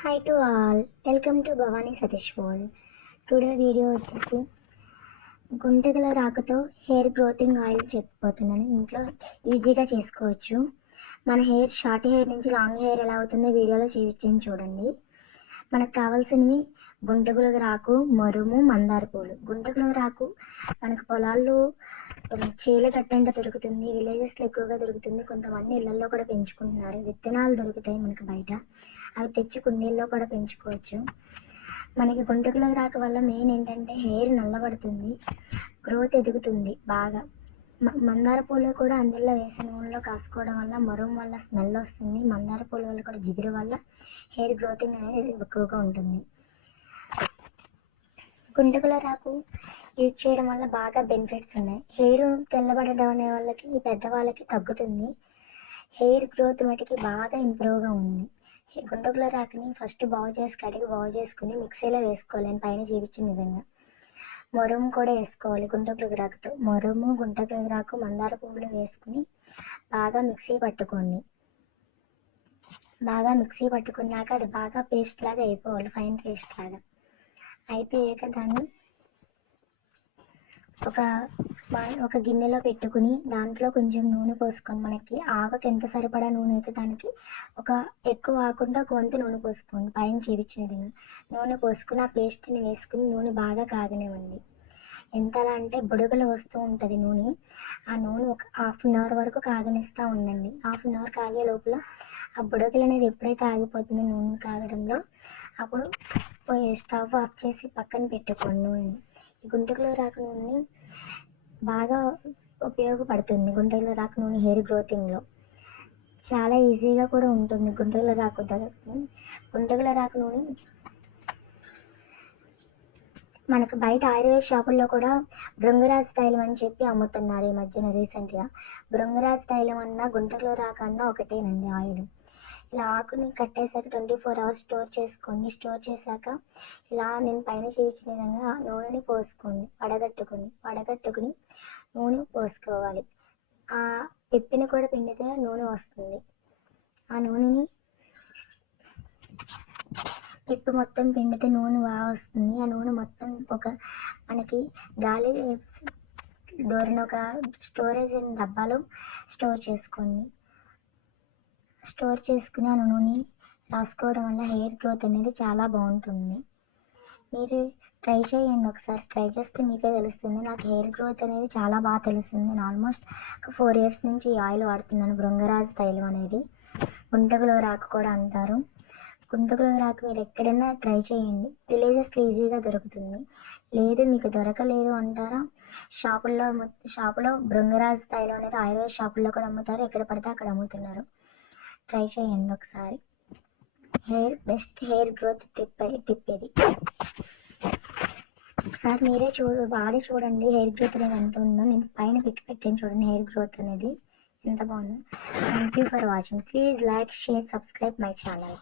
Hi to all, welcome to Bhavani Satish world. Today video వచ్చేసి గుంటగల రాకతో hair గ్రోతింగ్ ఆయిల్ చెప్పబోతున్నాను. ఇంట్లో ఈజీగా చేసుకోవచ్చు. మన హెయిర్ షార్ట్ హెయిర్ నుంచి లాంగ్ హెయిర్ ఎలా అవుతుందో వీడియోలో చూపించాను చూడండి. మనకు కావాల్సినవి గుంటగులగ రాకు, మరుము, మందార పూలు. గుంటగులగ రాకు మనకు పొలాల్లో చేల కట్టంట దొరుకుతుంది, విలేజెస్లో ఎక్కువగా దొరుకుతుంది. కొంతమంది ఇళ్లలో కూడా పెంచుకుంటున్నారు. విత్తనాలు దొరుకుతాయి మనకు బయట, అవి తెచ్చి కుండీల్లో కూడా పెంచుకోవచ్చు. మనకి గుంటగులగ రాక వల్ల మెయిన్ ఏంటంటే హెయిర్ నల్లబడుతుంది, గ్రోత్ ఎదుగుతుంది బాగా. మందార పూలు కూడా అందులో వేసి నూనెలో కాసుకోవడం వల్ల మరుము వల్ల స్మెల్ వస్తుంది. మందార పూల వల్ల కూడా జిగురు వల్ల హెయిర్ గ్రోతింగ్ అనేది ఎక్కువగా ఉంటుంది. గుంటగుల రాకు యూజ్ చేయడం వల్ల బాగా బెనిఫిట్స్ ఉన్నాయి. హెయిర్ తెల్లబడడం అనే వాళ్ళకి, ఈ పెద్దవాళ్ళకి తగ్గుతుంది. హెయిర్ గ్రోత్ మటుకి బాగా ఇంప్రూవ్గా ఉంది. గుంటగుల రాకుని ఫస్ట్ కడిగి బాగు చేసుకుని మిక్సీలో వేసుకోవాలి. నేను పైన చూపించిన విధంగా మరుము కూడా వేసుకోవాలి. గుంటగుల రాకుతో మరుము, గుంటగుల రాకు, మందార పువ్వులు వేసుకుని బాగా మిక్సీ పట్టుకోండి. బాగా మిక్సీ పట్టుకున్నాక అది బాగా పేస్ట్ లాగా అయిపోవాలి, ఫైన్ పేస్ట్ లాగా అయిపోయాక దాన్ని ఒక గిన్నెలో పెట్టుకుని దాంట్లో కొంచెం నూనె పోసుకొని, మనకి ఆవకి ఎంత సరిపడా నూనె అయితే దానికి ఎక్కువ ఆకుండా ఒక వంతు నూనె పోసుకోండి. పైన చూపించేది నూనె పోసుకుని ఆ పేస్ట్ని వేసుకుని నూనె బాగా కాగనివ్వండి. ఎంతలా అంటే బుడగలు వస్తూ ఉంటుంది నూనె. ఆ నూనె ఒక ½ అన్ అవర్ వరకు కాగనిస్తూ ఉండండి. ½ అన్ అవర్ కాగే లోపల ఆ బుడగలు అనేది ఎప్పుడైతే ఆగిపోతుందో నూనె కాగడంలో, అప్పుడు స్టవ్ ఆఫ్ చేసి పక్కన పెట్టుకోండి నూనెని. ఈ గుంటగుల రాకు నూనెని బాగా ఉపయోగపడుతుంది. గుంటగుల రాకు నూనె హెయిర్ గ్రోతింగ్లో చాలా ఈజీగా కూడా ఉంటుంది. గుంటగుల రాకు గుంటగుల రాకు నూనె మనకు బయట ఆయుర్వేద షాపుల్లో కూడా భృంగరాజ్ తైలం అని చెప్పి అమ్ముతున్నారు ఈ మధ్యన రీసెంట్గా. భృంగరాజ్ తైలం అన్నా గుంటగుల రాకు అన్నా ఒకటేనండి ఆయిల్. ఇలా ఆకుని కట్టేసాక 24 hours స్టోర్ చేసుకోండి. స్టోర్ చేశాక ఇలా నేను పైన చూపించిన విధంగా నూనెని పోసుకోండి. వడగట్టుకుని నూనె పోసుకోవాలి. ఆ పిప్పిని కూడా పిండితే నూనె వస్తుంది. ఆ నూనెని పిప్పు మొత్తం పిండితే నూనె బాగా వస్తుంది. ఆ నూనె మొత్తం మనకి గాలి దూరిన ఒక స్టోరేజ్ డబ్బాలో స్టోర్ చేసుకోండి. స్టోర్ చేసుకుని ఆ నూనె రాసుకోవడం వల్ల హెయిర్ గ్రోత్ అనేది చాలా బాగుంటుంది. మీరు ట్రై చేయండి, ఒకసారి ట్రై చేస్తే మీకే తెలుస్తుంది. నాకు హెయిర్ గ్రోత్ అనేది చాలా బాగా తెలుస్తుంది. నేను ఆల్మోస్ట్ ఒక 4 years నుంచి ఈ ఆయిల్ వాడుతున్నాను. భృంగరాజ్ తైలం అనేది గుంటగుల రాకు కూడా అంటారు. గుంటగుల రాకు మీరు ఎక్కడైనా ట్రై చేయండి. విలేజెస్లో ఈజీగా దొరుకుతుంది. లేదు మీకు దొరకలేదు అంటారా, షాపులో భృంగరాజ్ తైలం అనేది ఆయుర్వేద షాపుల్లో కూడా అమ్ముతారు. ఎక్కడ పడితే అక్కడ అమ్ముతున్నారు. ట్రై చేయండి ఒకసారి. బెస్ట్ హెయిర్ గ్రోత్ టిప్ ఇది. ఒకసారి మీరే వాడి చూడండి హెయిర్ గ్రోత్ అనేది ఎంత ఉందో. నేను పైన పెట్టాను చూడండి హెయిర్ గ్రోత్ అనేది ఎంత బాగుందో. Thank you for watching. Please like, share, subscribe my channel.